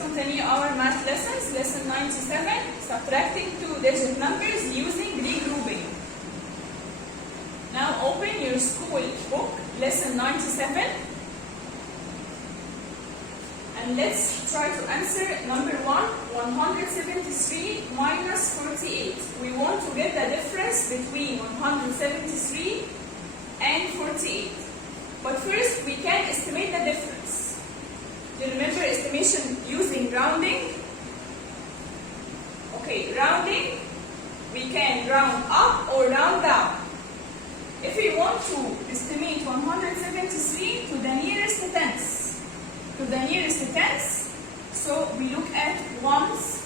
continue our math lessons. Lesson 97, subtracting two-digit numbers using regrouping. Now open your school book, lesson 97. And let's try to answer number 1, 173 minus 48. We want to get the difference between 173 and 48. But first, we can estimate the difference. Do you remember estimation using rounding? Okay, rounding, we can round up or round down. If we want to estimate 173 to the nearest tenths, so we look at ones,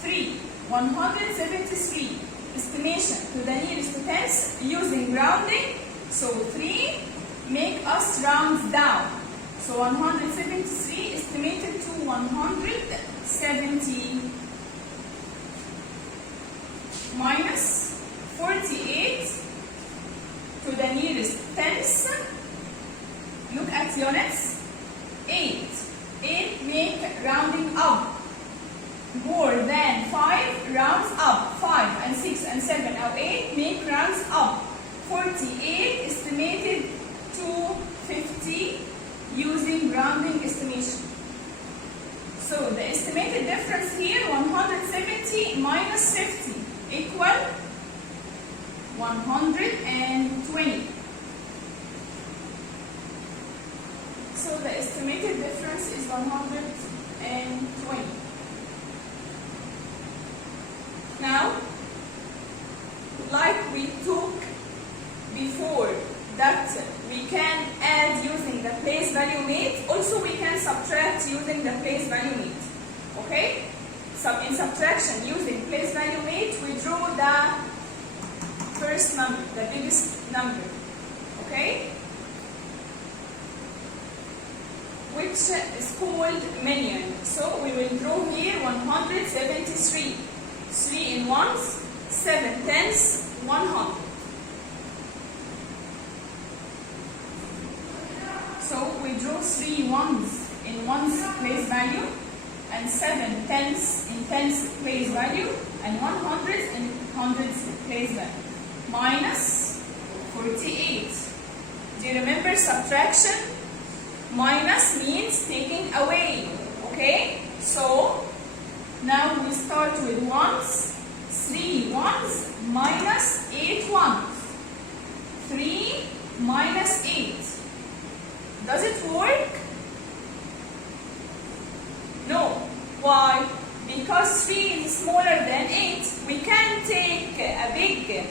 3, 173, estimation to the nearest tenths using rounding, so 3 make us round down. So 173 estimated to 170 minus 48 to the nearest tenths. Look at units. 8 make rounding up. More than 5 rounds up. 5 and 6 and 7 or 8 make rounds up. 48 estimated to 50 using rounding estimation. So the estimated difference here, 170 minus 50 equal 120. So the estimated difference is 120. Now, like we took before, that we can add using the place value mate, also we can subtract using the place value mate. Okay? So in subtraction using place value mate, we draw the first number, the biggest number. Okay? Which is called median. So we will draw here 173. 3 in ones, 7 tenths, 100. So we draw 3 ones in ones place value, and 7 tenths in tens place value, and 100 in hundreds place value. Minus 48. Do you remember subtraction? Minus means taking away. Okay? So now we start with ones. 3 ones minus 8 ones. 3 minus 8. Does it work? No. Why? Because 3 is smaller than 8. We can take a big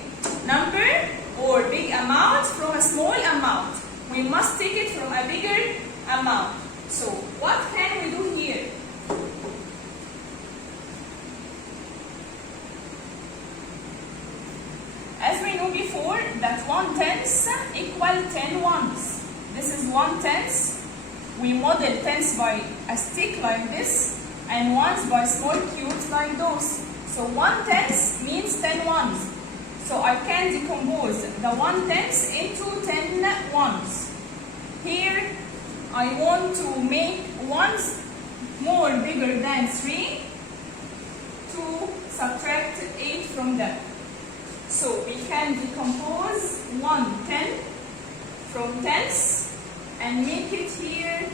number or big amount from a small amount. We must take it from a bigger amount. So what can we do here? As we know before, that 1/10 equal 10 ones. This is 1/10. We model tenths by a stick like this and ones by small cubes like those. So 1/10 means 10 ones. So I can decompose the 1/10 into 10 ones. Here I want to make ones more bigger than 3 to subtract 8 from them. So we can decompose 1/10 from tenths and make it here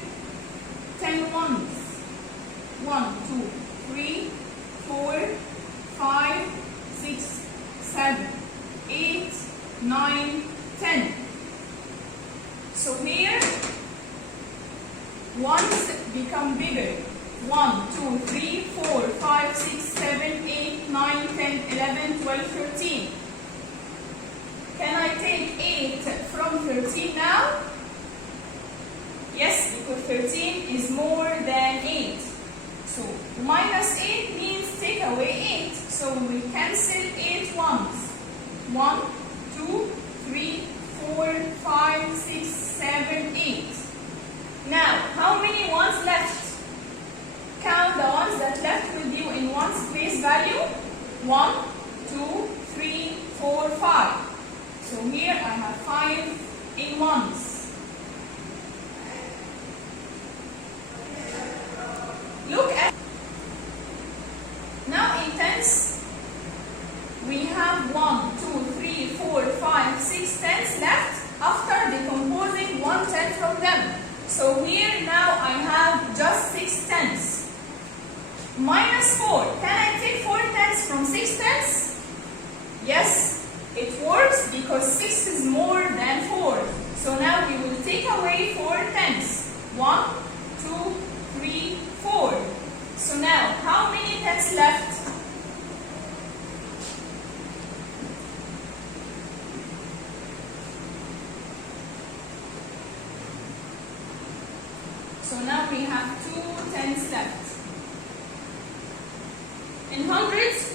10 ones. 1, 2, 3, 4, 5, 6, 7, 8, 9, 10. So here ones become bigger. 1, 2, 3, 4, 5, 6, 7, 8, 9, 10, 11, 12, 13. Can I take 8 from 13 now? Yes, because 13 is more than 8. So minus 8 means take away 8. So we cancel 8 ones. 1, 2, 3, 4, 5, 6, 7, 8. Now, how many ones left? Count the ones that left with you in ones place value. 1, 2, 3, 4, 5. So here I have 5 in ones. minus 4. Can I take 4 tenths from 6 tenths? Yes, it works because 6 is more than 4. So now we will take away 4 tenths. 1, 2, 3, 4. So now, how many tenths left? So now we have 2 tenths left. In hundreds,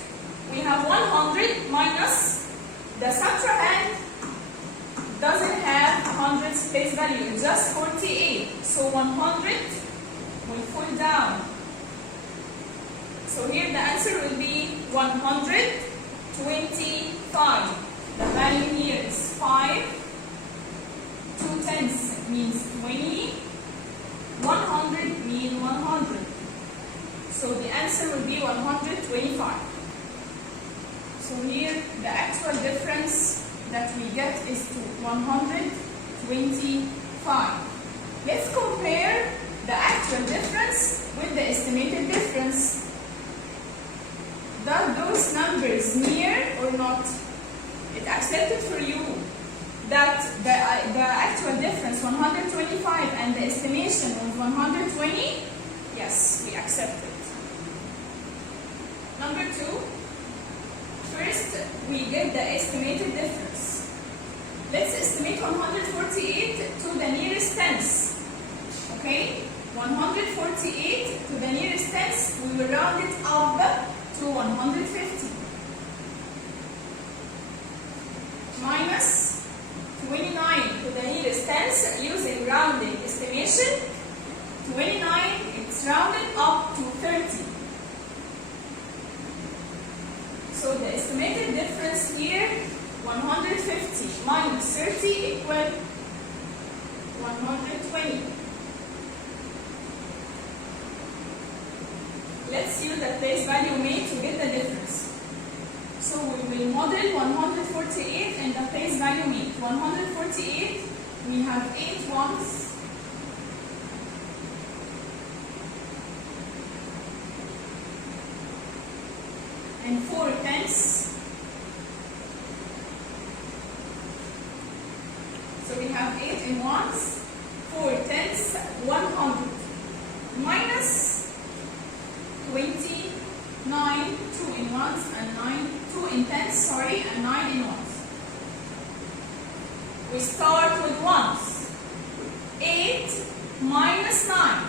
we have 100 minus the subtrahend doesn't have hundreds place value, it's just 48. So 100 will fall down. So here the answer will be 125. The value here is 5. 2 tenths means 20. 100 means 100. So the answer will be 125. So here the actual difference that we get is to 125. Let's compare the actual difference with the estimated difference. Are those numbers near or not? It accepted for you that the actual difference 125 and the estimation was 120. Yes, we accept it. Number 2, first we get the estimated difference. Let's estimate 148 to the nearest tenths. Okay, 148 to the nearest tenths, we will round it up to 150. Minus 29 to the nearest tenths, using rounding estimation. 29, it's rounded up to 30. So the estimated difference here, 150 minus 30 equal 120. Let's use the place value made to get the difference. So we will model 148 and the place value made. 148, we have 8 ones. And 4 tenths. So we have 8 in ones, 4 tenths, 100. Minus 29, 2 in ones, and 2 in tenths, sorry, and 9 in ones. We start with ones. 8 minus 9.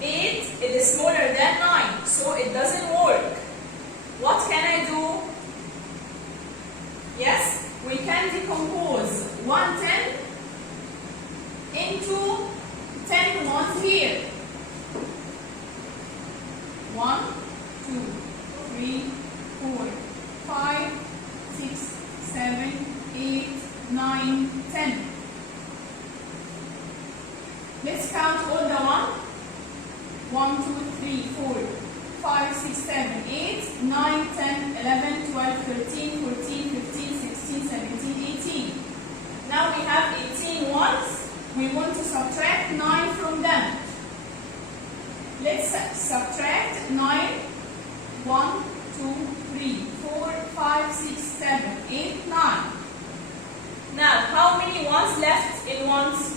8 is smaller than 9, so it doesn't work. What can I do? Yes, we can decompose 1/10 into 10 ones here. 1, 2, 3, 4, 5, 6, 7, 8, 9, 10. Let's count all the 1, 2, 3, 4, 5, 6, 7, 8, 9, 10, 11, 12, 13, 14, 15, 16, 17, 18. Now we have 18 ones. We want to subtract 9 from them. Let's subtract 9. 1, 2, 3, 4, 5, 6, 7, 8, 9. Now, how many ones left in ones?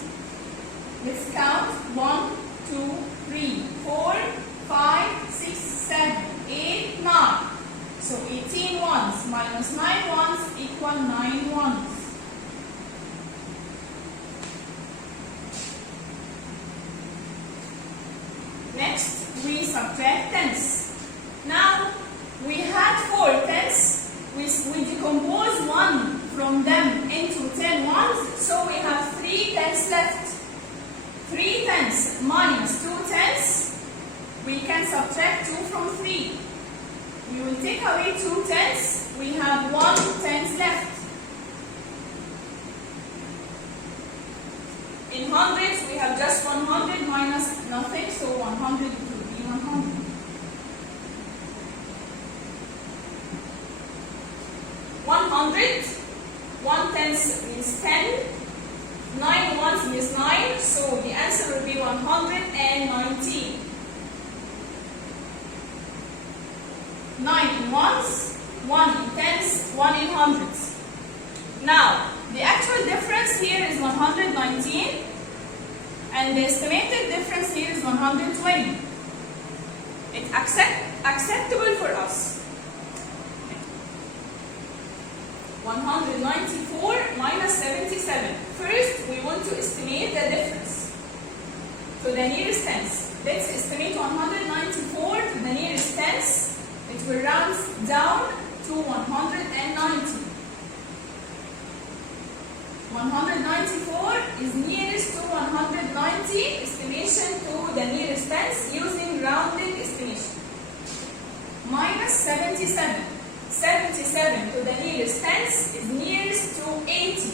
Let's count. 1, 2, 3, 4, 5, 6, 7, 8, 9. So 18 ones minus 9 ones equal 9 ones. Next, we subtract tenths. Now, we had 4 tenths. We decompose 1 from them into 10 ones, so we have 3 tenths left. 3 tenths minus 2 tenths, we can subtract 2 from 3. We will take away 2 tenths, we have 1 tenth left. In hundreds, we have just 100 minus nothing, so 100 will be 100. 100, 1 tenth means 10, 9 ones means 9, so the answer will be 119. 9 in ones, 1 in tens, 1 in hundreds. Now, the actual difference here is 119, and the estimated difference here is 120. It's acceptable for us. 194 minus 77. First, we want to estimate the difference to the nearest tens. Let's estimate 194 to the nearest tens. It will round down to 190. 194 is nearest to 190, estimation to the nearest tens using rounding estimation. Minus 77. 77 to the nearest tens is nearest to 80.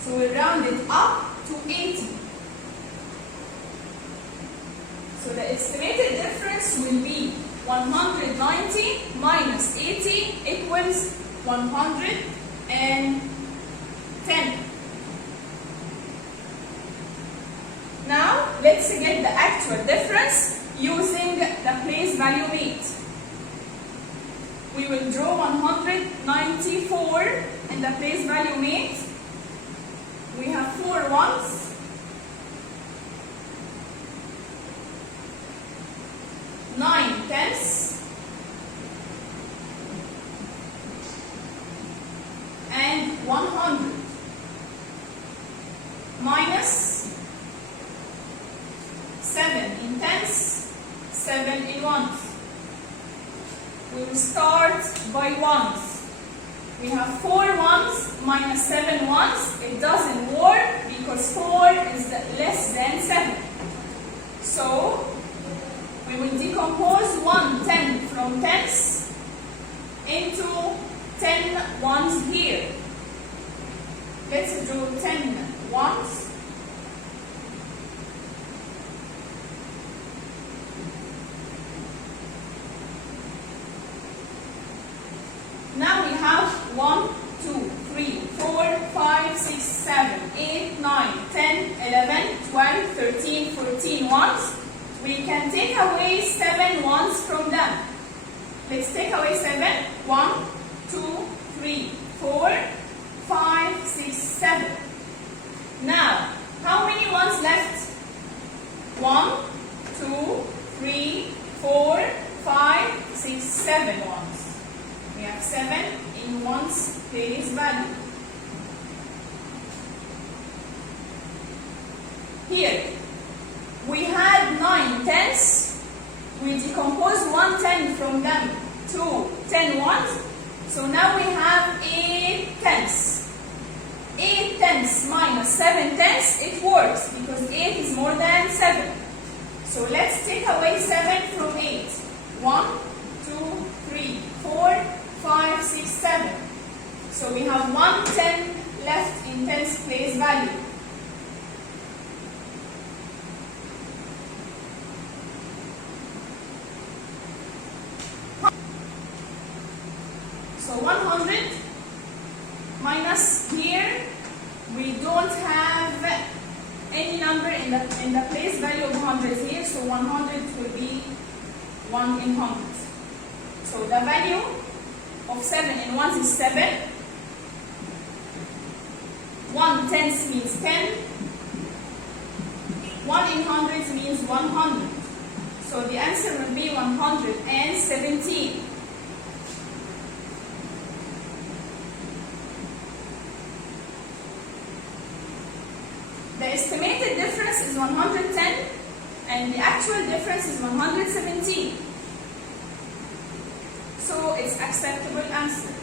So we round it up to 80. So the estimated difference will be 190 minus 80 equals 110. Now, let's get the actual difference using the place value made. We will draw 194 in the place value made. We have 4 ones, 9 tenths, and 100 minus 7 in tenths, 7 in ones. We will start by ones. We have 4 ones minus 7 ones. It doesn't work because 4 is less than 7. So we will decompose 110 from tenths into 10 ones here. Let's draw 10 ones. Now we have 1, 2, 3, 4, 5, 6, 7, 8, 9, 10, 11, 12, 13, 14 ones. We can take away 7 ones from them. Let's take away 7. 1, 2, 3, 4, 5, 6, 7. Now, how many ones left? 1, 2, 3, 4, 5, 6, 7 ones. We have 7 in ones place value. Here, we had 9 tenths. We decompose 110 from them to 10 ones. So now we have 8 tenths. 8 tenths minus 7 tenths, it works because 8 is more than 7. So let's take away 7 from 8. 1, 2, 3, 4, 5, 6, 7. So we have 110 left in tenths place value. So 100 minus here, we don't have any number in the place value of 100 here, so 100 will be 1 in 100. So the value of 7 in ones is 7. 1 tenth means 10. 1 in hundreds means 100. So the answer will be 117. The estimated difference is 110 and the actual difference is 117. So it's acceptable answer.